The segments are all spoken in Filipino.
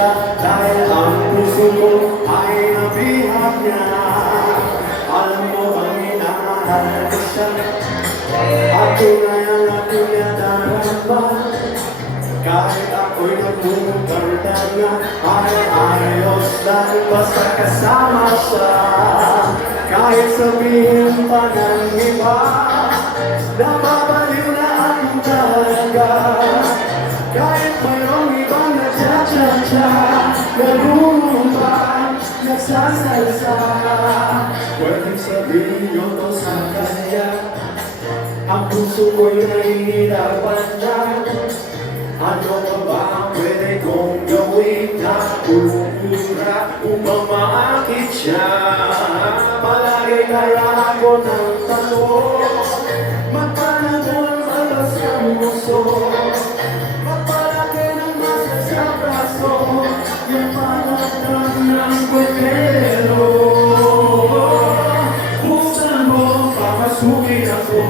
siya dahil ang puso ko ay nabihag niya. Alam mo bang inaaral ko siya at tunay ang aking niya darama. Kahit ako'y nagmukarda na ay ayos dahil basta kasama siya. Kahit sabihin pa ng iba nababaliw na ang talaga. Kahit mayroong ibang nagtsatsa-tsa nagumumpa, nagsasalsa. Pwedeng sabihin nyo to sa kanya, ang puso ko'y nahihirapan na. Ano pa ba ang pwede kong gawin na ulura upang maakit siya? Palagi kaya ako ng tanong, magpanagol ang alas ng muso, magpalaki ng masa sa braso, yung panatang ng kwentero. Buksan mo, papasukin ako,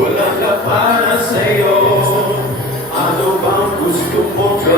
walang kapana sa'yo. Ano bang gusto mo gawin?